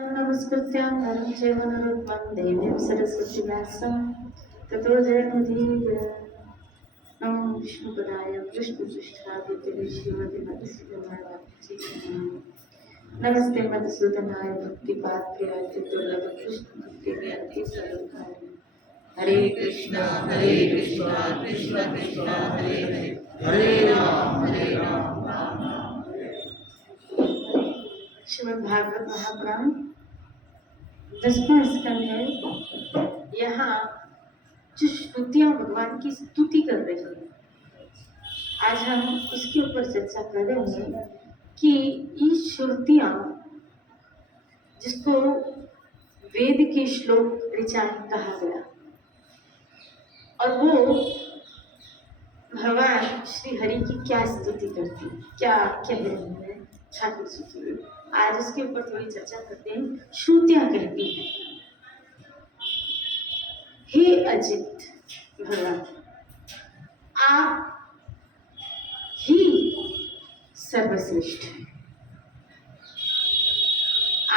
नमस्कृत्यां नरं चैव नरोत्तमं देवीं सरस्वतीं व्यासं ततो जयमुदीरये। नमो विष्णुपदाय कृष्णपृष्ठाय श्रीमती नमस्ते मधुसूदनाय भक्तिपात्राय दुर्लभ कृष्ण भक्ति स्वरूपाय। हरे कृष्णा कृष्ण कृष्ण हरे हरे, हरे राम राम राम हरे। श्रीमद् भागवत महापुराण 10वां स्कंद है। यहाँ जो श्रुतियां भगवान की स्तुति कर रही हैं, आज हम उसके ऊपर चर्चा कर रहे हैं कि ये श्रुतियां जिसको वेद के श्लोक ऋचाएं कहा गया, और वो भगवान श्री हरि की क्या स्तुति करती है, क्या कह रही है ठाकुर जी की। आज उसके ऊपर थोड़ी चर्चा करते हैं। श्रुतियां कहती हैं, हे अजित भगवान, आप ही सर्वश्रेष्ठ हैं।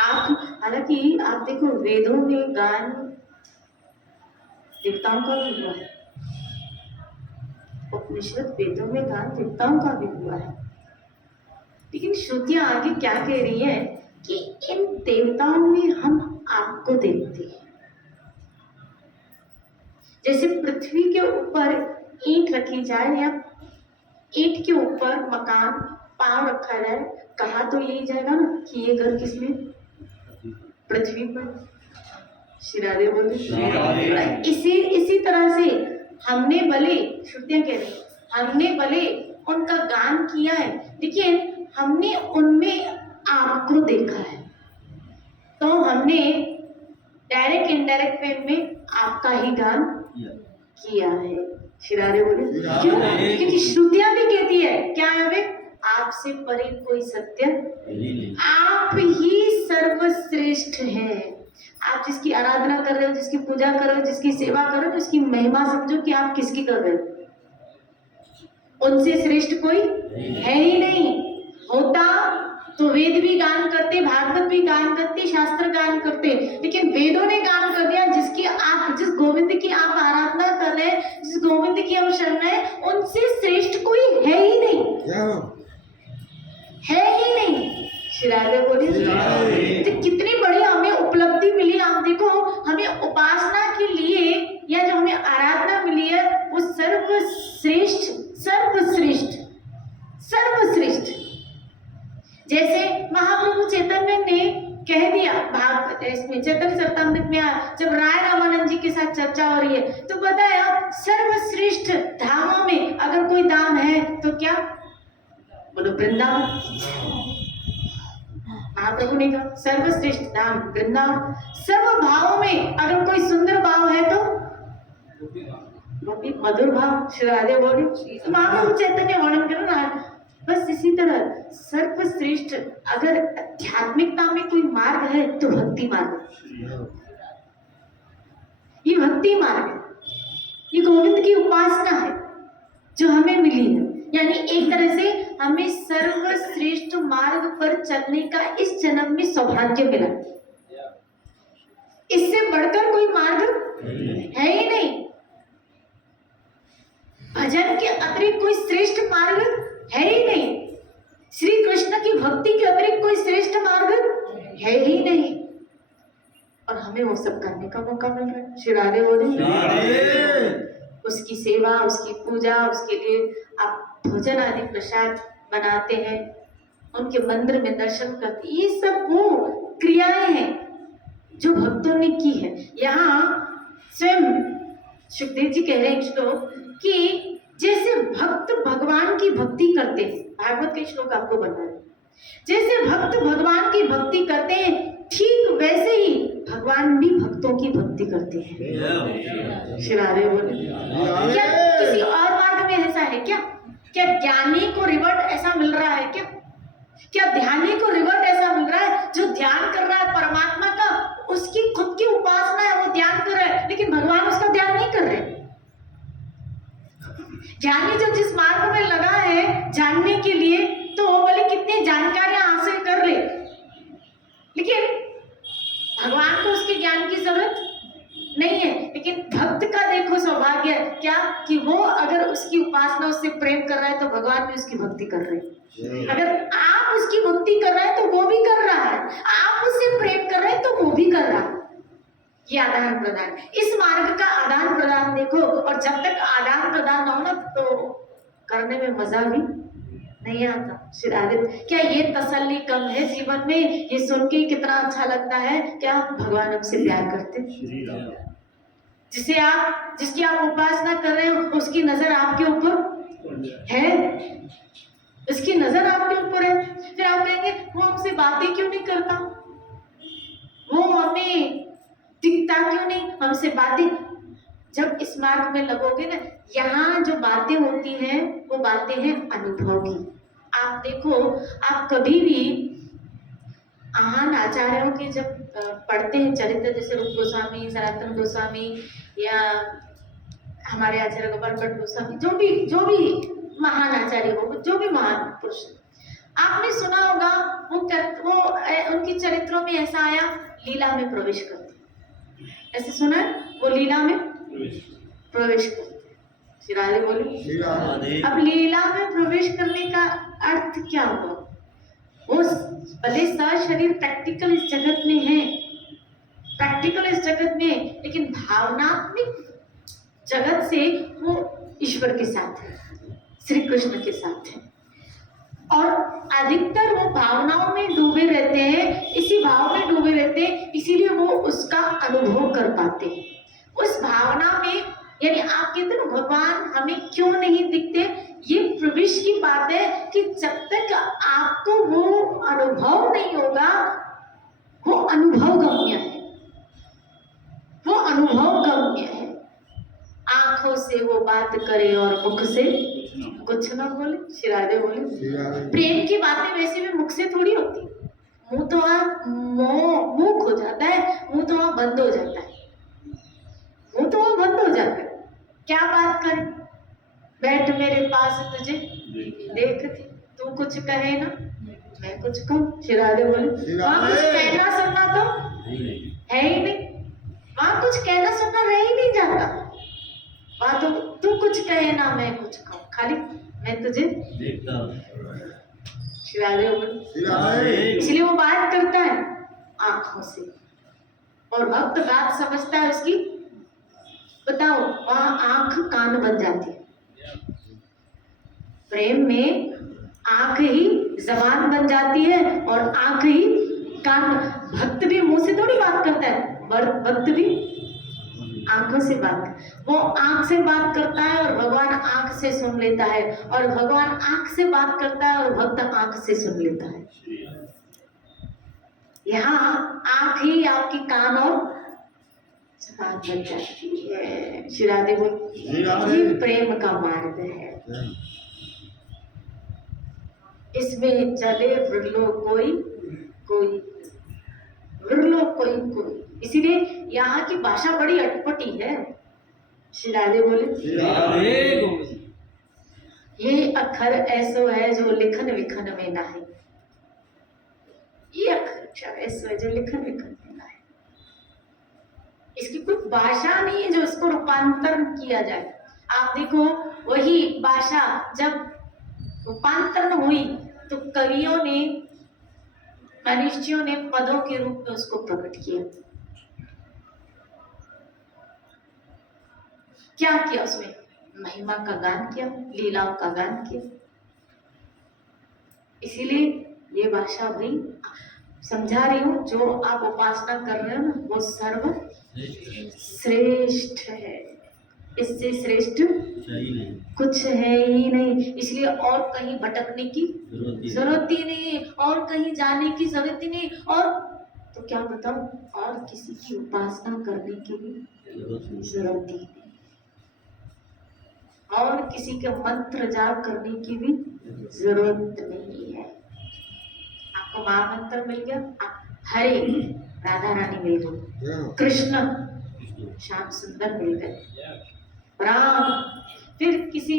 आप, हालांकि आप देखो वेदों में गान देवताओं का भी हुआ है, उपनिषद वेदों में गान देवताओं का भी हुआ है, लेकिन श्रुतियां आगे क्या कह रही है कि इन देवताओं में हम आपको देखते हैं। जैसे पृथ्वी के ऊपर ईंट रखी जाए या ईंट के ऊपर मकान पांव रखा जाए, कहा तो यही जाएगा ना कि ये घर किसमें, पृथ्वी पर। शिरादे बोले इसी तरह से हमने भले, श्रुतियां कह रही हमने भले उनका गान किया है, लेकिन हमने उनमें आपको देखा है। तो हमने डायरेक्ट इनडायरेक्ट वे में आपका ही गान किया है। शिरारे बोले क्यों? क्योंकि श्रुतियां भी कहती है क्या है, आपसे परे कोई सत्य नहीं, आप ही सर्वश्रेष्ठ हैं। आप जिसकी आराधना कर रहे हो, जिसकी पूजा कर रहे हो, जिसकी सेवा कर रहे हो, उसकी महिमा समझो कि आप किसकी कर रहे हो। उनसे श्रेष्ठ कोई है ही नहीं। होता तो वेद भी गान करते, भागवत भी गान करते, शास्त्र गान करते, लेकिन वेदों ने गान कर दिया जिसकी आप, जिस गोविंद की आप आराधना कर रहे हैं, जिस गोविंद की हम शरण है, उनसे श्रेष्ठ कोई है ही नहीं, है ही नहीं। शिरादे बोले तो कितनी बड़ी हमें उपलब्धि मिली। आप देखो, हमें उपासना के लिए या जो हमें आराधना मिली है वो सर्वश्रेष्ठ सर्वश्रेष्ठ सर्वश्रेष्ठ। जैसे महाप्रभु चैतन्य ने कह दिया, भाग इसमें चैतन्य चरितामृत में जब राय रामानंद जी के साथ चर्चा हो रही है तो बताया सर्वश्रेष्ठ धामों में अगर कोई धाम है तो क्या बोलो, वृंदावन। महाप्रभु ने कहा सर्वश्रेष्ठ धाम वृंदावन। सर्व भावों में अगर कोई सुंदर भाव है तो मधुर भाव। श्री राधे बोली महाप्रभु चैतन्य वर्णन करो ना। बस इसी तरह सर्वश्रेष्ठ अगर आध्यात्मिकता में कोई मार्ग है तो भक्ति मार्ग। ये भक्ति मार्ग है, ये गोविंद की उपासना है जो हमें मिली है। यानी एक तरह से हमें सर्वश्रेष्ठ मार्ग पर चलने का इस जन्म में सौभाग्य मिला। इससे बढ़कर कोई मार्ग है ही नहीं। भजन के अतिरिक्त कोई श्रेष्ठ मार्ग है ही नहीं। श्री कृष्ण की भक्ति के अतिरिक्त कोई श्रेष्ठ मार्ग है ही नहीं, और हमें वो सब करने का मौका मिल रहा है। श्री राधे बोले उसकी सेवा, उसकी पूजा, उसके लिए आप भोजन आदि प्रसाद बनाते हैं, उनके मंदिर में दर्शन करते, ये सब वो क्रियाएं हैं जो भक्तों ने की है। यहाँ स्वयं सुखदेव जी कह रहे हैं श्लोक कि जैसे भक्त भगवान की भक्ति करते हैं, भागवत के श्लोक आपको बना रहे, जैसे भक्त भगवान की भक्ति करते हैं ठीक वैसे ही भगवान भी भक्तों की भक्ति करते हैं। शिरारे बोले क्या किसी और मार्ग में ऐसा है क्या? क्या ज्ञानी को रिवर्ट ऐसा मिल रहा है क्या? क्या ध्यानी को रिवर्ट ऐसा मिल रहा है? जो ध्यान कर रहा है परमात्मा का, उसकी खुद की उपासना है, वो ध्यान कर रहा है, लेकिन भगवान उसका ध्यान नहीं कर रहे। ज्ञानी जो जिस मार्ग में लगा है जानने के लिए, तो वो बोले कितनी जानकारियां हासिल कर रहे, लेकिन भगवान भी उसकी भक्ति कर रहे हैं। अगर आप उसकी भक्ति कर रहे हैं तो वो भी कर रहा है, आप उससे प्रेम कर रहे हैं तो वो भी कर रहा है। ये आदान प्रदान, इस मार्ग का आदान प्रदान देखो। और जब तक आदान प्रदान ना हो ना तो करने में मजा भी नहीं आता। श्री राधे, क्या ये तसल्ली कम है जीवन में? ये सुन के कितना अच्छा लगता है, क्या भगवान हमसे प्यार करते हैं। जिसकी आप उपासना कर रहे हो उसकी नजर आपके ऊपर है, उसकी नजर आपके ऊपर है। फिर आप कहेंगे वो हमसे बातें क्यों नहीं करता, वो हमें दिखता क्यों नहीं, हमसे बातें। जब इस मार्ग में लगोगे ना, यहाँ जो बातें होती हैं वो बातें हैं अनुभव की। आप देखो, आप कभी भी महान आचार्यों के जब पढ़ते हैं चरित्र, जैसे रूप गोस्वामी, सनातन गोस्वामी या हमारे आचार्य गोपाल भट्ट गोस्वामी, जो भी महान आचार्य हो, जो भी महान पुरुष, आपने सुना होगा वो उनके चरित्रों में ऐसा आया, लीला में प्रवेश करते, ऐसे सुना है, वो लीला में प्रवेश करते। श्री राधे बोले। अब लीला में प्रवेश करने का अर्थ क्या हुआ? वो भले शरीर प्रैक्टिकल इस जगत में है, प्रैक्टिकल इस जगत में, लेकिन भावनात्मक जगत से वो ईश्वर के साथ है, श्री कृष्ण के साथ है। और अधिकतर वो भावनाओं में डूबे रहते हैं, इसी भाव में डूबे रहते हैं, इसीलिए वो उसका अनुभव कर पाते हैं। उस भावना में, यानी आप कहते हैं ना भगवान हमें क्यों नहीं दिखते, ये प्रवेश की बात है कि जब तक आपको वो अनुभव नहीं होगा, वो अनुभव गम्य है, वो अनुभव गम्य है। आंखों से वो बात करे और मुख से कुछ ना बोले। श्री राधे बोले। प्रेम की बातें वैसे भी मुख से थोड़ी होती, मुंह तो मुंह हो जाता है, मुंह तो वहां बंद हो जाता है, मुंह तो वहां बंद हो जाता है। क्या बात करें, बैठ मेरे पास तुझे देखती, तू कुछ कहे ना मैं कुछ कहूँ। श्री राधे बोले। वहां कुछ कहना सुनना तो है ही नहीं, वहां कुछ कहना सुनना रह ही नहीं जाता। वहां तो तू कुछ कहे ना मैं कुछ कहूँ, खाली मैं तुझे देखता हूँ। श्री राधे बोले। इसलिए वो बात करता है आंखों से, और भक्त बात समझता है उसकी। बताओ, वहां आंख कान बन जाती है। प्रेम में आंख ही जबान बन जाती है और आंख ही कान। भक्त भी मुंह से थोड़ी बात करता है, भक्त भी आंखों से बात, वो आंख से बात करता है और भगवान आंख से सुन लेता है, और भगवान आंख से बात करता है और भक्त आंख से सुन लेता है। यहाँ आंख ही आपकी कान और जबान बन जाती है। श्री राधे बोल। ये प्रेम का मार्ग है, इसमें चले विरलो कोई विरलो कोई। इसीलिए यहाँ की भाषा बड़ी अटपटी है। श्री राधे बोले। ये अक्षर ऐसो है जो लिखन विखन में ना है, ये अक्षर ऐसो है जो लिखन विखन में ना है। इसकी कोई भाषा नहीं है जो इसको रूपांतरण किया जाए। आप देखो, वही भाषा जब रूपांतरण हुई तो कवियों ने, मनीषियों ने पदों के रूप में उसको प्रकट किया। क्या किया उसमें? महिमा का गान किया, लीलाओं का गान किया। इसीलिए ये भाषा भाई समझा रही हूँ, जो आप उपासना कर रहे हो ना, वो सर्व श्रेष्ठ है, इससे श्रेष्ठ कुछ है ही नहीं। इसलिए और कहीं भटकने की जरूरत ही नहीं, और कहीं जाने की जरूरत ही नहीं। और तो क्या बताऊं, और किसी की उपासना करने की भी जरूरत ही नहीं, और किसी के मंत्र जाप करने की भी जरूरत नहीं है। आपको महामंत्र मिल गया, हरे राधा रानी मिल गई, कृष्ण श्याम सुंदर मिल गए, राम। फिर किसी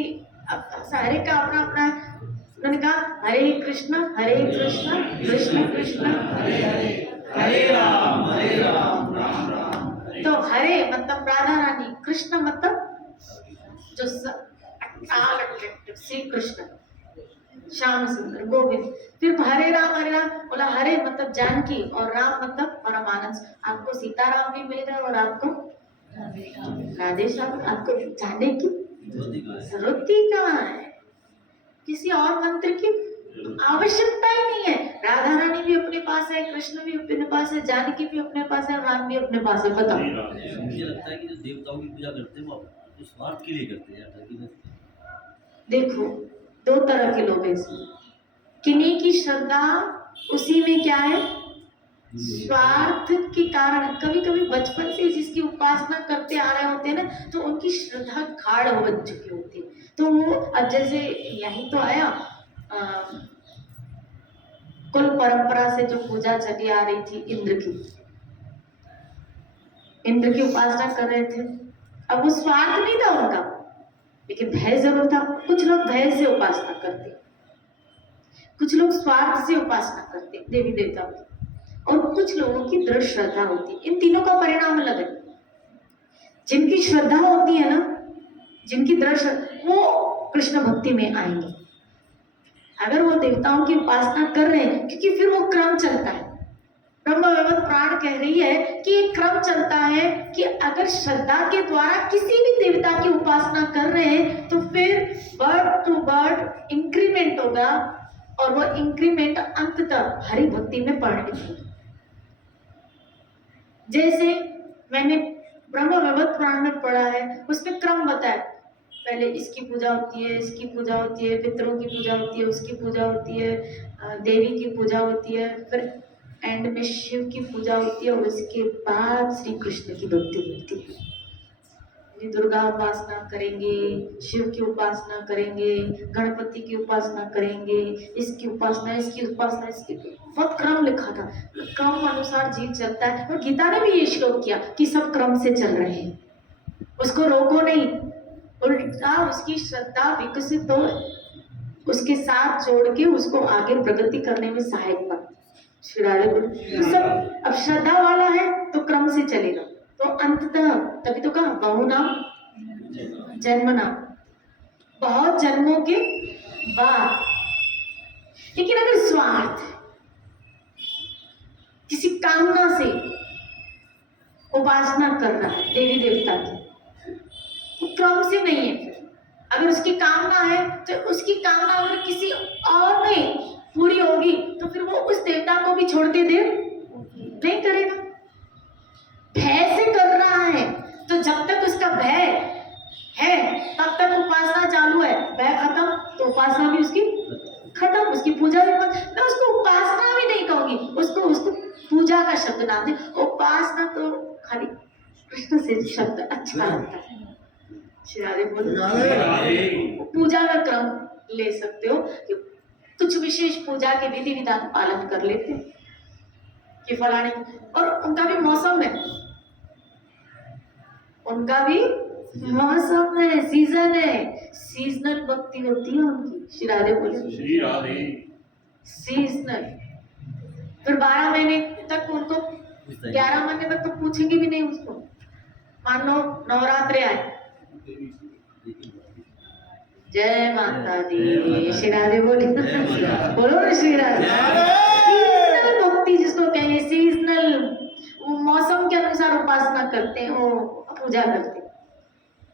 हरे का अपना अपना, उन्होंने कहा हरे कृष्ण कृष्ण कृष्ण हरे हरे, हरे राम राम राम। तो हरे मतलब राधा रानी, कृष्ण मतलब जो श्री कृष्ण, श्याम सुंदर गोविंद। फिर हरे राम बोला, हरे मतलब जानकी और राम मतलब परमानंद। आपको सीताराम भी मिल गए और आपको राधे श्याम, आपको जाने की जरूरत ही कहाँ है, किसी और मंत्र की आवश्यकता ही नहीं है। राधा रानी भी अपने पास है, कृष्ण भी अपने पास है, जानकी भी अपने पास है, राम भी अपने पास है। बताओ, मुझे लगता है कि जो देवताओं की पूजा करते हैं वो अपने स्वार्थ के लिए करते हैं। देखो दो तरह के लोग हैं इसमें, किन्हीं की श्रद्धा उसी में क्या है, स्वार्थ के कारण। कभी कभी बचपन से जिसकी उपासना करते आ रहे होते हैं ना, तो उनकी श्रद्धा गाढ़ हो चुकी होती है। तो वो जैसे यही तो आया कुल परंपरा से जो पूजा चली आ रही थी इंद्र की उपासना कर रहे थे। अब वो स्वार्थ नहीं था उनका, लेकिन भय जरूर था। कुछ लोग भय से उपासना करते, कुछ लोग स्वार्थ से उपासना करते देवी देवताओं की, और कुछ लोगों की दृढ़ श्रद्धा होती। इन तीनों का परिणाम अलग है। जिनकी श्रद्धा होती है ना, जिनकी दृढ़ श्रद्धा, वो कृष्ण भक्ति में आएंगे। अगर वो देवताओं की उपासना कर रहे हैं, क्योंकि फिर वो क्रम चलता है। ब्रह्म वैवर्त पुराण कह रही है कि एक क्रम चलता है कि अगर श्रद्धा के द्वारा किसी भी देवता की उपासना कर रहे हैं, तो फिर बर्ड टू बर्ड इंक्रीमेंट होगा, और वो इंक्रीमेंट अंततः हरि भक्ति में परिणित होगा। जैसे मैंने ब्रह्म वैवर्त पुराण में पढ़ा है, उसमें क्रम बताया। पहले इसकी पूजा होती है, इसकी पूजा होती है, पितरों की पूजा होती है, उसकी पूजा होती है, देवी की पूजा होती है, फिर एंड में शिव की पूजा होती है, और उसके बाद श्री कृष्ण की भक्ति होती है। दुर्गा उपासना करेंगे, शिव की उपासना करेंगे, गणपति की उपासना करेंगे, इसकी उपासना, इसकी उपासना, इसकी। बहुत क्रम लिखा था, क्रम अनुसार जीव चलता है। और गीता ने भी ये श्लोक किया कि सब क्रम से चल रहे हैं, उसको रोको नहीं, उल्टा उसकी श्रद्धा विकसित हो, उसके साथ जोड़ के उसको आगे प्रगति करने में सहायक बन। श्री राधे तो सब अब श्रद्धा वाला है तो क्रम से चलेगा, तो अंततः तभी तो कहा बहुनाम जन्मना, बहुत जन्मों के बाद। लेकिन अगर स्वार्थ, किसी कामना से उपासना कर रहा है देवी देवता की, वो क्रम से नहीं है। अगर उसकी कामना है तो उसकी कामना अगर किसी और में पूरी होगी, तो फिर वो उस देवता को भी छोड़ते देर नहीं करेगा। भय से कर रहा है, तो जब तक उसका भय है तब तक उपासना चालू है, भय खत्म तो उपासना भी उसकी खत्म, उसकी पूजा भी खत्म। मैं उसको उपासना भी नहीं कहूंगी, उसको पूजा का शब्द नाम दे। उपासना तो खाली कृष्ण से शब्द अच्छा लगता है। श्री बोलो, पूजा का क्रम ले सकते हो कि कुछ विशेष पूजा के विधि विधान पालन कर लेते हैं कि फलाने, और उनका भी मौसम है, उनका भी मौसम है, सीजन है, सीजनल भक्ति होती है उनकी। श्री राधे बोले, श्री राधे सीजनल। फिर 12 महीने तक उनको, 11 महीने तक तो पूछेंगे भी नहीं उसको। मान लो नवरात्रे आए, जय माता दी, श्री राधे बोले, बोलो ना श्री राधे। सीजनल भक्ति जिसको कहेंगे, सीजनल, मौसम के अनुसार उपासना करते हैं, वो पूजा करते हैं।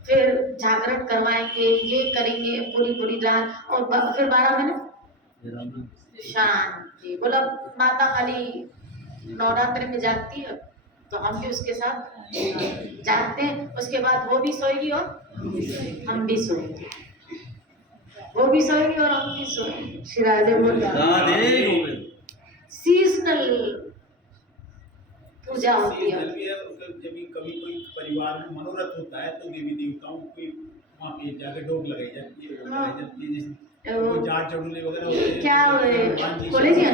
फिर जागरण करवाएंगे, ये करेंगे पूरी रात, और फिर 12 महीने शांति। बोला माता खाली नवरात्रि में जागती है, तो हम भी उसके साथ जागते हैं। उसके बाद वो भी सोएगी और हम भी सोएंगे, वो भी सोएगी और हम भी सोएंगे। श्री राधे बोल, सीजनल पूजा होती है। जब कभी कोई परिवार में मनोरथ होता है, तो देवी देवताओं की वहाँ पे जाकर डोक लगाई जाती है, जाट चढ़ूले वगैरह होते हैं। क्या बोले जी,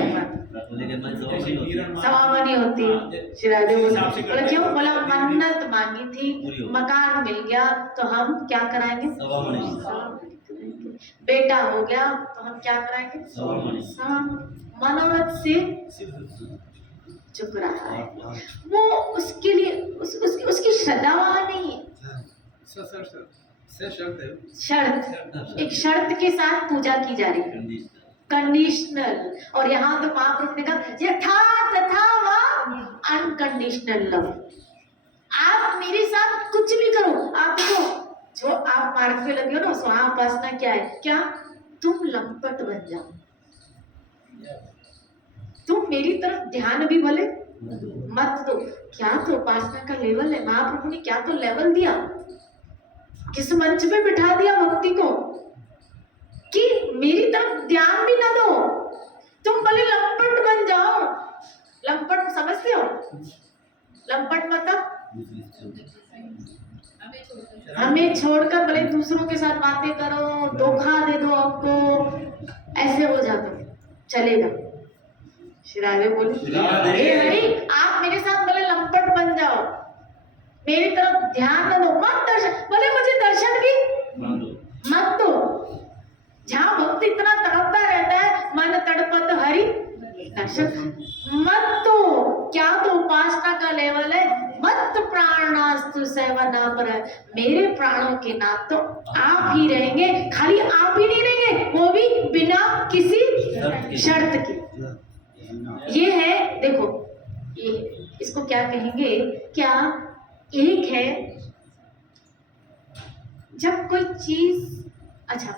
सवामनी होती है। श्री राधे बोला क्यों? बोला मन्नत मांगी थी, मकान मिल गया तो हम क्या कराएंगे? बेटा हो गया तो हम क्या कराएंगे? मनोरथ से चुक रहा है वो, उसके लिए उसकी श्रद्धा वहां नहीं है। शर्त, एक शर्त के साथ पूजा की जा रही है। कंडीशनल। और यहाँ तो महाप्रभु ने कहा यथा तथा व अनकंडीशनल लव। आप मेरे साथ कुछ भी करो, आप देखो जो आप मार्ग पे लगे हो ना, वहां उपासना क्या है, क्या तुम लंपट बन जाओ, तुम मेरी तरफ ध्यान भी भले मत दो। क्या तो उपासना का लेवल है, महाप्रभु ने क्या तो लेवल दिया, किस मंच पे बिठा दिया भक्ति को कि मेरी तरफ ध्यान भी ना दो, तुम भले लंपट बन जाओ। लंपट समझते हो, लंपट मतलब हमें छोड़कर भले दूसरों के साथ बातें करो, धोखा दे दो आपको, ऐसे हो जाते चलेगा। श्री राधे बोले हे हरि, आप मेरे साथ भले लंपट बन जाओ, मेरी तरफ ध्यान न दो, मत दर्शन, भले मुझे दर्शन भी मत दो। जहाँ भक्त इतना तड़पता रहता है, मन तड़पत हरि दर्शन मत दो। क्या तो उपासना का लेवल है, मत प्राणास्तु सेवना पर, मेरे प्राणों के नाथ तो आप ही रहेंगे। खाली आप ही नहीं रहेंगे, वो भी बिना किसी शर्त के। ये है, देखो ये इसको क्या कहेंगे, क्या एक है जब कोई चीज, अच्छा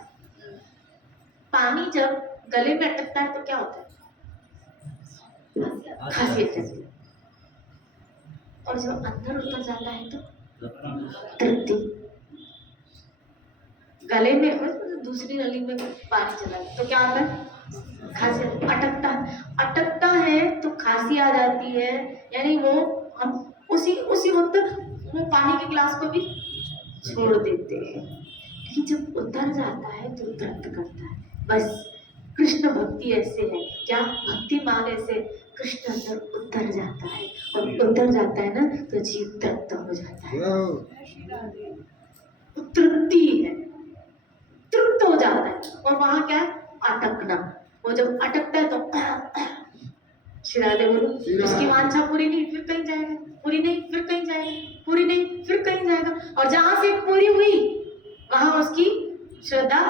पानी जब गले में अटकता है तो क्या होता है, खांसी रहती है, और जब अंदर उतर जाता है तो तृप्ति। गले में दूसरी नली में पानी चला तो क्या होता है, खांसी। अटकता है तो खांसी आ जाती है, यानी वो हम उसी वक्त वो पानी के गिलास को भी छोड़ देते हैं। लेकिन जब उतर जाता है तो तृप्त करता है। बस कृष्ण भक्ति ऐसे है, क्या भक्ति मार्ग ऐसे, कृष्ण अंदर उतर जाता है, और उतर जाता है ना तो जीव तृप्त हो जाता है, तृप्ति है, तृप्त हो जाता है। और वहां क्या है, अटकना। वो जब अटकता है तो श्री राधे बोलो, उसकी वांछा पूरी नहीं फिर कहीं जाएगा, पूरी नहीं फिर कहीं जाएगा, पूरी नहीं फिर कहीं जाएगा, और जहां से पूरी हुई वहां उसकी श्रद्धा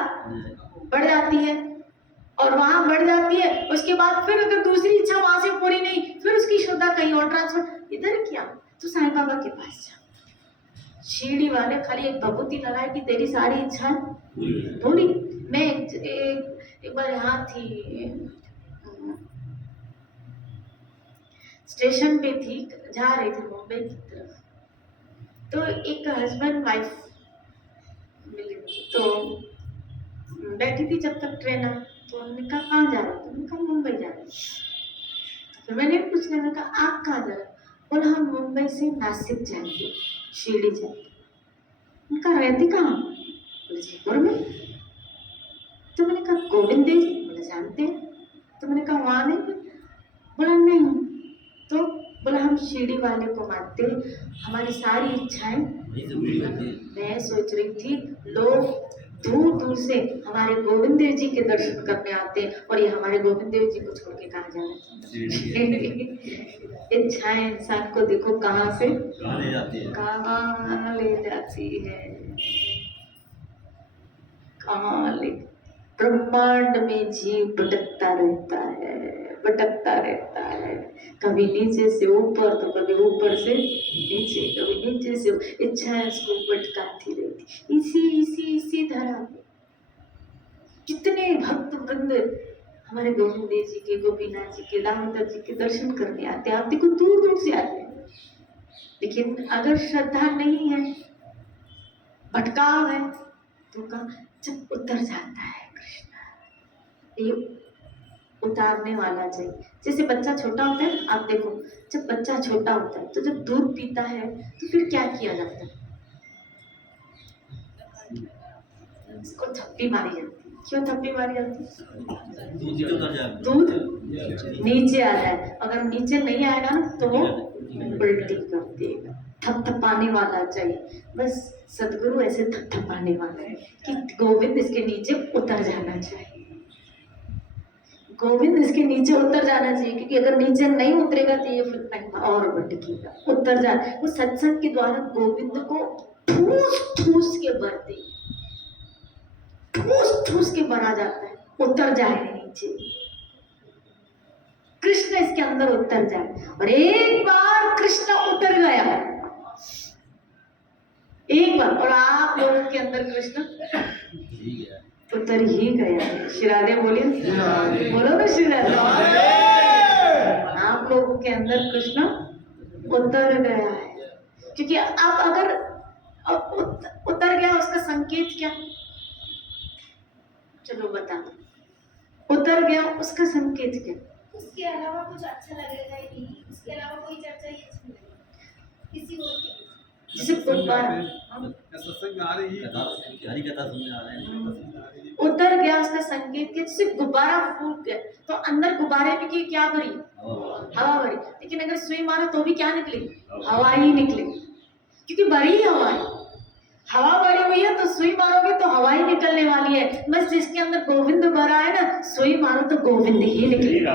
बढ़ जाती है, और वहां बढ़ जाती है। उसके बाद फिर अगर दूसरी इच्छा वहां से पूरी नहीं, फिर उसकी श्रद्धा कहीं और ट्रांसफर। इधर क्या, तो साईं बाबा के पास जा। शिरडी वाले खाली एक भभूति लगाए कि तेरी सारी इच्छा पूरी। मैं एक बार यहाँ थी, स्टेशन पे थी, जा रही थी मुंबई की तरफ, तो एक हस्बैंड वाइफ मिली, तो बैठी थी जब तक ट्रेन आई, तो उन्होंने कहा कहाँ जा रहे हो, तो मैंने कहा मुंबई जा रही। तो मैंने पूछा, मैंने कहा आप कहाँ जा रहे हो, बोला हम मुंबई से नासिक जाएंगे, शिरडी जाएंगे। उनका रहती कहाँ, बोले जयपुर में। तो मैंने कहा गोविंद देव जी, बोले जानते हैं। तो मैंने कहा वहाँ नहीं, बोला नहीं। तो बोला हम शिरडी वाले को मानते, हमारी सारी इच्छाएं। मैं सोच रही थी लोग दूर दूर से हमारे गोविंद देव जी के दर्शन करने आते हैं, और ये हमारे गोविंद देव जी को छोड़ के कहाँ जाना। इच्छाएं इंसान को देखो कहाँ से कहाँ ले जाती है, कहाँ ले। ब्रह्मांड में जीव भटकता रहता है, कभी नीचे से ऊपर तो कभी ऊपर से नीचे, कभी नीचे से। इच्छाएं उसको भटकाती रहती, इसी धरा पे। कितने भक्त वृंद हमारे गोविंद देव जी के, गोपीनाथ जी के, दामोदर जी के दर्शन करने आते हैं। आप देखो दूर दूर से आते हैं, लेकिन अगर श्रद्धा नहीं है, भटकाव है, तो कहाँ जब उतर जाता है कृष्ण, ये उतारने वाला चाहिए। जैसे बच्चा छोटा होता है, आप देखो जब बच्चा छोटा होता है तो जब दूध पीता है तो फिर क्या किया जाता है, उसको थप्पी मारी जाती है। क्यों थप्पी मारी जाती है, दूध नीचे आ जाए, अगर नीचे नहीं आएगा ना तो वो उल्टी कर देगा। थपथपाने वाला चाहिए, बस सदगुरु ऐसे थपथपाने वाला है कि गोविंद इसके नीचे उतर जाना चाहिए, गोविंद इसके नीचे उतर जाना चाहिए। क्योंकि अगर नीचे नहीं उतरेगा तो ये फिर कहीं और भटकेगा, उतर जा। वो सत्संग के द्वारा गोविंद को ठूस के भरते, ठूस के भरा जाता है, उतर जाए नीचे। नीचे, कृष्ण इसके अंदर उतर जाए। और एक बार कृष्ण उतर गया, एक बार, और आप लोगों के अंदर कृष्ण ठीक है। उतर ही गया। श्री राधे बोलिए, बोलो ना श्री राधे। आप लोगों के अंदर कृष्ण उतर गया है, क्योंकि अब अगर उतर गया, उसका संकेत क्या? चलो बता, उतर गया उसका संकेत क्या? उसके अलावा कुछ अच्छा लगेगा ही नहीं, उसके अलावा कोई चर्चा ही अच्छी नहीं लगेगी किसी और की। जैसे गुब्बारा सत्संग में आ रही है, कथा, हरी कथा सुनने आ रहे हैं। उतर गया, उसका संकेत क्या? जैसे गुब्बारा फूट गया तो अंदर गुब्बारे में की क्या भरी? हवा भरी, लेकिन अगर सुई मारो तो भी क्या निकलेगी? हवा ही निकलेगी, क्योंकि भरी ही हवा है। हवा भरी हुई है तो सुई मारोगे तो हवा ही निकलने वाली है। बस जिसके अंदर गोविंद भरा है ना, सुई मारो तो गोविंद ही निकलेगा,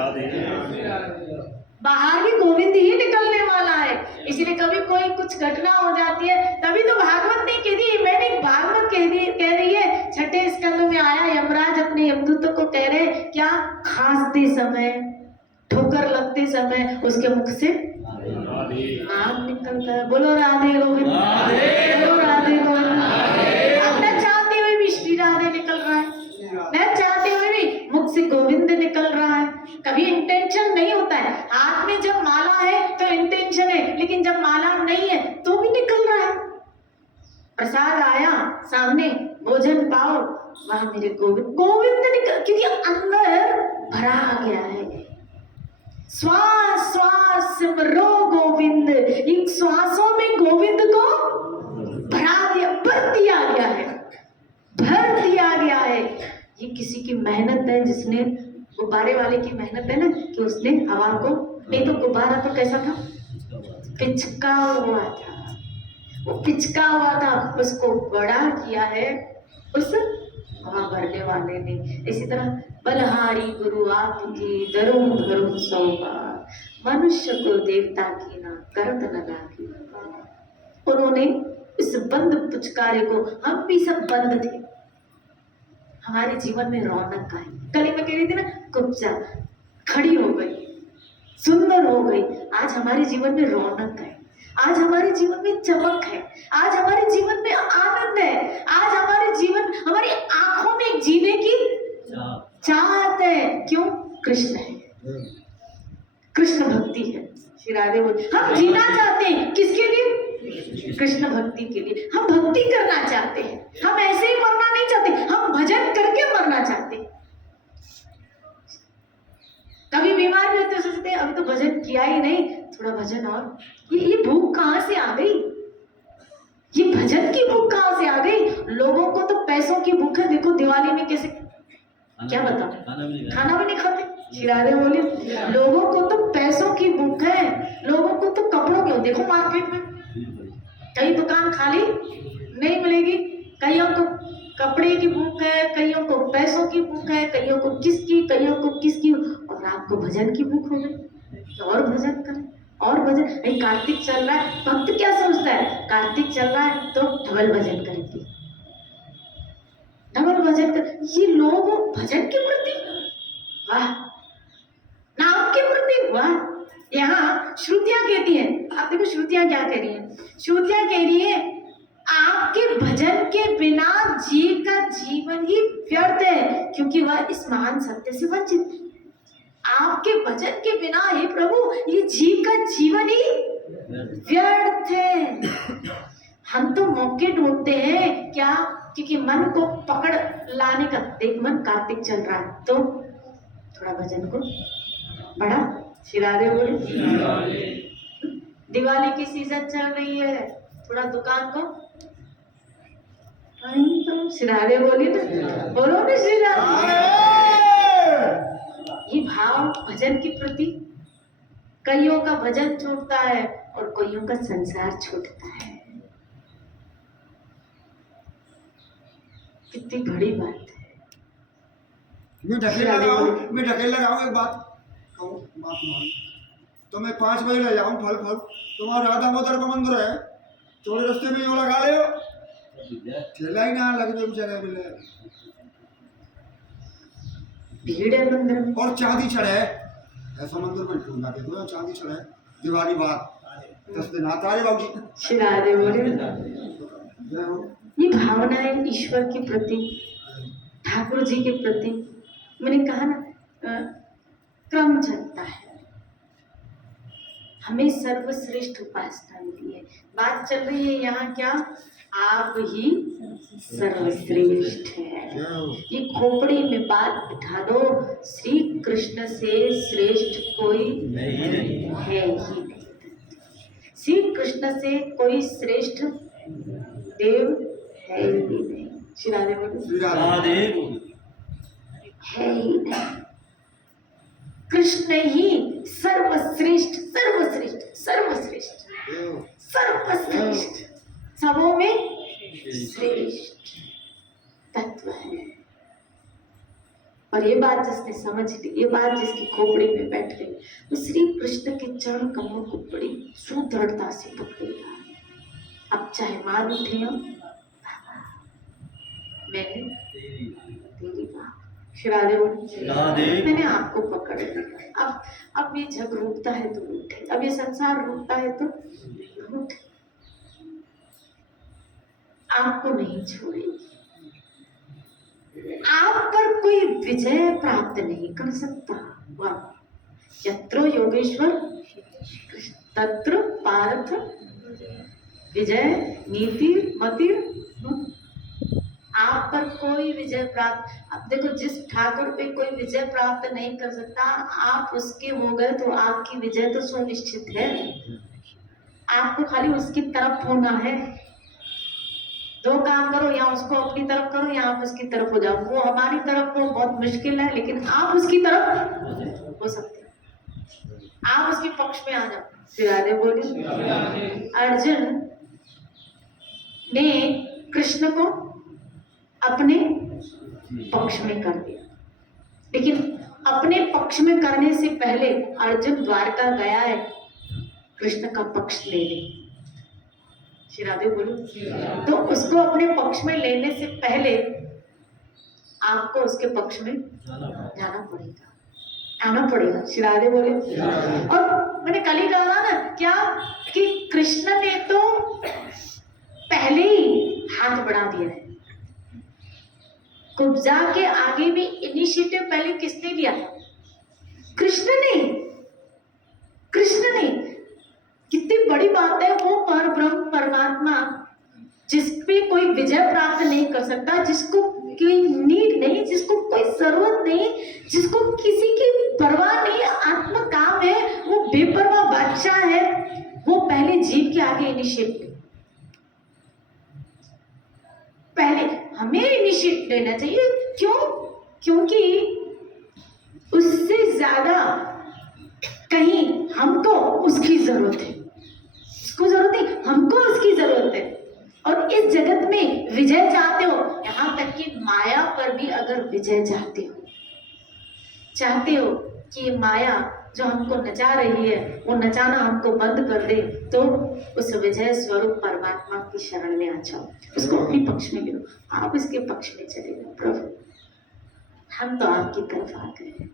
बाहर भी गोविंद ही निकलने वाला है। इसलिए कभी कोई कुछ घटना हो जाती है, तभी तो भागवत ने कह दी, मैंने भागवत कह रही है, छठे स्कंद में आया, यमराज अपने यमदूतों को कह रहे क्या? खांसते समय, ठोकर लगते समय उसके मुख से नाम निकलता है। बोलो राधे गोविंद, बोलो राधे गोविंद। अब न चाहते हुए भी श्री राधे निकल रहा है, न चाहते हुए भी मुख से गोविंद निकल रहा है। कभी इंटेंशन नहीं होता है, हाथ में जब माला है तो इंटेंशन है, लेकिन जब माला नहीं है तो भी निकल रहा है। प्रसाद आया सामने, भोजन पाओ, वहां मेरे गोविंद गोविंद निकल, क्योंकि अंदर भरा गया है। श्वास श्वास सिमरो गोविंद, इन श्वासों में गोविंद को भरा दिया, भर दिया गया है, भर दिया गया है। ये किसी की मेहनत है, जिसने गुब्बारे वाले की मेहनत है ना, कि उसने हवा को, नहीं तो गुब्बारा तो कैसा था? पिचका हुआ था, वो पिचका हुआ था, उसको बड़ा किया है उस हवा भरने वाले ने। इसी तरह बलहारी गुरु आपकी दरुण धरुण सौगात, मनुष्य को देवता की ना करत न लागी। उन्होंने इस बंद पुचकारे को, हम भी सब बंद थे, हमारे जीवन में रौनक आई। कल मैं कह रही थी ना, कुब्जा खड़ी हो गई, सुंदर हो गई। आज हमारे जीवन में रौनक है, आज हमारे जीवन में चमक है, आज हमारे जीवन में आनंद है, आज हमारे जीवन, हमारी आंखों में जीने की चाहत है। क्यों? कृष्ण है, कृष्ण भक्ति है। श्री राधे बोल, हम जीना चाहते हैं किसके लिए? कृष्ण भक्ति के लिए। हम भक्ति करना चाहते हैं, हम ऐसे ही मरना नहीं चाहते, हम भजन करके मरना चाहते हैं। कभी बीमार भी होते सोचते हैं अभी तो भजन किया ही नहीं, थोड़ा भजन और। ये भूख कहाँ से आ गई? ये भजन की भूख कहाँ से आ गई? लोगों को तो पैसों की भूख है। देखो दिवाली में कैसे, क्या बताओ, खाना भी नहीं खाते। श्री राधे बोले, लोगों को तो पैसों की भूख है, लोगों को तो कपड़ों की। देखो मार्केट में कई दुकान खाली नहीं मिलेगी, कईयों को कपड़े की भूख है, कईयों को पैसों की भूख है, कईयों को किसकी, और आपको भजन की भूख हो गई। तो और भजन करें, और भजन। नहीं, कार्तिक चल रहा है, भक्त क्या सोचता है? कार्तिक चल रहा है तो डबल भजन करेंगे, डबल भजन कर। ये लोग भजन के प्रति, वाह, नाम के प्रति वाह। यहाँ श्रुतियां कहती हैं, आप देखो श्रुतियां क्या कह रही हैं। श्रुतियां कह रही है आपके भजन के बिना जीव का जीवन ही व्यर्थ है, क्योंकि वह इस महान सत्य से वंचित है। आपके भजन के बिना हे प्रभु ये जीव का जीवन ही व्यर्थ है। हम तो मौके ढूंढते हैं क्या? क्योंकि मन को पकड़ लाने का। देख मन कार्तिक चल रहा है तो थोड़ा भजन को बढ़ा। श्री राधे बोले, दिवाली की सीजन चल रही है, थोड़ा दुकान को तो श्री राधे बोली ना, बोलो ना श्री राधे। ये भाव भजन के प्रति, कईयों का भजन छूटता है और कईयों का संसार छूटता है। कितनी बड़ी बात है। मैं ढकेल लगाऊं एक बात कहूँ, बात मान। तो मैं 5 बजे ले जाऊं फल तुम्हारा राधा मोदर का मंदिर है, थोड़े रास्ते में यूँ लगा ले, ठेला ही ना लग जाए बेचारे मिले। भीड़ है मंदिर में। और चांदी चढ़े, ऐसा मंदिर में ढूंढा के दो चांदी चढ़े, दिवाली बाद 10 दिन आता है बाबूजी। श्री राधे बोले जय हो। ये भावना है ईश्वर के प्रति, ठाकुर जी के प्रति। मैंने कहा ना क्रम चलता है, हमें सर्वश्रेष्ठ उपासना मिली है। बात चल रही है यहाँ क्या, आप ही सर्वश्रेष्ठ है। जय हो। ये खोपड़ी में बात बिठा दो, श्री कृष्ण से श्रेष्ठ कोई नहीं नहीं है ही नहीं। श्री कृष्ण से कोई श्रेष्ठ देव है ही नहीं। श्री राधे बोलो श्री राधे। राधे गोविंद। है ही नहीं। कृष्ण ही सर्वश्रेष्ठ सर्वश्रेष्ठ सर्वश्रेष्ठ जय हो। सर्वश्रेष्ठ, सबों में श्रेष्ठ तत्व है। और ये बात जिसने समझ ली, ये बात जिसकी खोपड़ी में बैठ गई, वो श्री कृष्ण के चरण कमलों को बड़ी सुदृढ़ता से पकड़ेगा। अब चाहे मार उठे हम, मैंने तेरी बात शिरादे राधे। मैंने आपको पकड़ लिया। अब ये जग रूठता है तो रूठे, अब ये संसार रूठता है तो रूठे, आपको नहीं छोड़ेगी। आप पर कोई विजय प्राप्त नहीं कर सकता। वाह। यत्र योगेश्वर तत्र पार्थ विजय नीति मति। आप पर कोई विजय प्राप्त, अब देखो जिस ठाकुर पे कोई विजय प्राप्त नहीं कर सकता, आप उसके हो गए तो आपकी विजय तो सुनिश्चित है। आपको खाली उसकी तरफ होना है। दो काम करो, या उसको अपनी तरफ करो या आप उसकी तरफ हो जाओ। वो हमारी तरफ हो बहुत मुश्किल है, लेकिन आप उसकी तरफ हो सकते हैं। आप उसके पक्ष में आ जाओ। श्री राधे बोली। अर्जुन ने कृष्ण को अपने पक्ष में कर दिया, लेकिन अपने पक्ष में करने से पहले अर्जुन द्वारका गया है कृष्ण का पक्ष लेने। श्री राधे बोलो। तो उसको अपने पक्ष में लेने से पहले आपको उसके पक्ष में जाना पड़ेगा, आना पड़ेगा। श्री राधे बोले। और मैंने कल ही कहा ना क्या कि कृष्ण ने तो पहले ही हाथ बढ़ा दिया है। कुब्जा के आगे भी इनिशिएटिव पहले किसने लिया था? कृष्ण ने। कृष्ण ने। कितनी बड़ी बात है। वो परब्रह्म परमात्मा जिस पे कोई विजय प्राप्त नहीं कर सकता, जिसको कोई नीड नहीं, जिसको कोई जरूरत नहीं, जिसको किसी की परवाह नहीं, आत्म काम है, वो बेपरवाह बादशाह है, वो पहले जीव के आगे इनिशिएटिव। पहले हमें इनिशिएट लेना चाहिए। क्यों? क्योंकि उससे ज्यादा कहीं हमको उसकी जरूरत है। उसको जरूरत नहीं, हमको उसकी जरूरत है। और इस जगत में विजय चाहते हो, यहाँ तक कि माया पर भी अगर विजय चाहते हो कि ये माया जो हमको नचा रही है वो नचाना हमको बंद कर दे, तो उस विजय स्वरूप परमात्मा की शरण में आ जाओ, उसको अपने पक्ष में लो। आप इसके पक्ष में चले जाओ। प्रभु हम तो आपकी तरफ आ गए।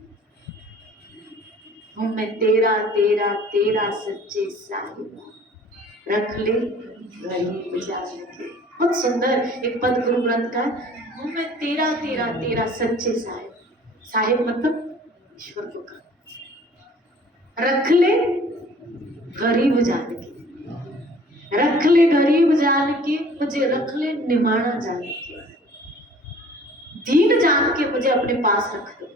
हूँ मैं तेरा तेरा तेरा सच्चे साहिबा, रख ले गरीब जाने के। बहुत सुंदर एक पद गुरु ग्रंथ का है। हूँ मैं तेरा तेरा तेरा सच्चे साहिब। साहिब मतलब ईश्वर को कहा। रख ले गरीब जान के, रख ले गरीब जान के, मुझे रख ले निमाणा जान के, दीन जान के मुझे अपने पास रख लो।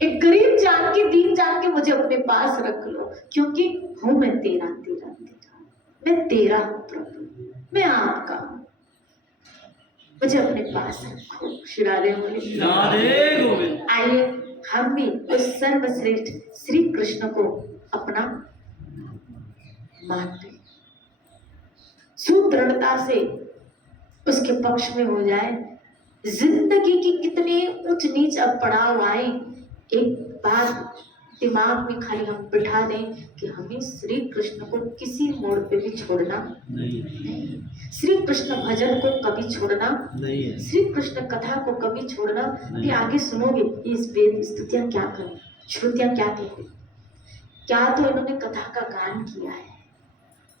एक गरीब जान के, दीन जान के मुझे अपने पास रख लो, क्योंकि हूं मैं तेरा तेरा तेरा, मैं तेरा हूं प्रभु, मैं आपका हूं, मुझे अपने पास रखो। श्री राधे गोविंद। आइए हम भी उस सर्वश्रेष्ठ श्री कृष्ण को अपना मानते, सुदृढ़ता से उसके पक्ष में हो जाए। जिंदगी की कितने उच्च नीच अब पड़ाव आए, एक बात दिमाग में खाली हम बिठा दें कि हमें श्री कृष्ण को किसी मोड़ पे भी छोड़ना नहीं है, नहीं, श्री कृष्ण भजन को कभी छोड़ना नहीं है। श्री कृष्ण कथा को कभी छोड़ना। नहीं। ये आगे सुनोगे ये इस वेद स्तुतियां क्या करें, श्रुतियां क्या कहते, क्या तो इन्होंने कथा का गान किया है,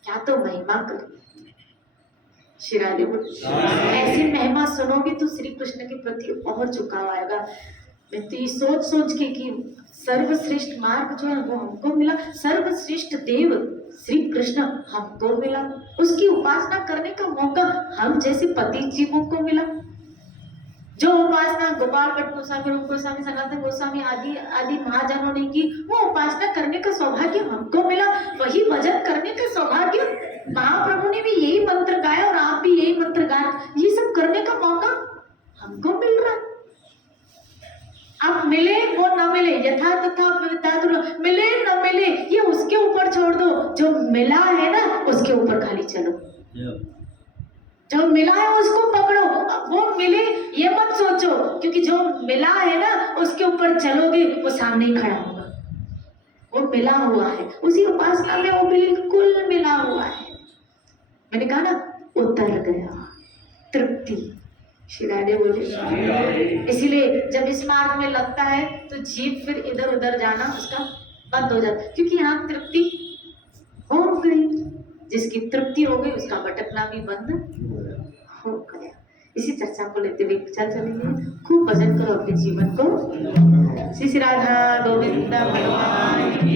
क्या तो महिमा करी। श्री राधे बोल। ऐसी महिमा सुनोगे तो श्री कृष्ण के प्रति और झुकाव आएगा। मैं तो ये सोच सोच के कि सर्वश्रेष्ठ मार्ग जो है वो हमको मिला, सर्वश्रेष्ठ देव श्री कृष्ण हमको मिला, उसकी उपासना करने का मौका हम जैसे पति जीवों को मिला। जो उपासना गोपाल भट्ट गोस्वामी, रूप गोस्वामी, सनातन गोस्वामी आदि आदि महाजनों ने की, वो उपासना करने का सौभाग्य हमको मिला। वही भजन करने का सौभाग्य महाप्रभु ने भी यही मंत्र गाया और आप भी यही मंत्र गाए, ये सब करने का मौका हमको मिल रहा है। अब मिले वो न मिले, यथा तथा मिले न मिले ये उसके ऊपर छोड़ दो, जो मिला है ना उसके ऊपर खाली चलो, जो मिला है उसको पकड़ो। अब वो मिले ये मत सोचो, क्योंकि जो मिला है ना उसके ऊपर चलोगे वो सामने ही खड़ा होगा, वो मिला हुआ है, उसी उपासना में वो बिल्कुल मिला हुआ है। मैंने कहा ना उतर गया, तृप्ति। श्री राधे बोले। इसीलिए जब इस मार्ग में लगता है तो जीव फिर इधर उधर जाना उसका बंद हो जाता है, क्योंकि यहाँ तृप्ति हो गई। जिसकी तृप्ति हो गई उसका भटकना भी बंद हो गया। इसी चर्चा को लेते हुए चल चलेंगे। खूब भजन करो अपने जीवन को। श्री राधा गोविंद भगवान।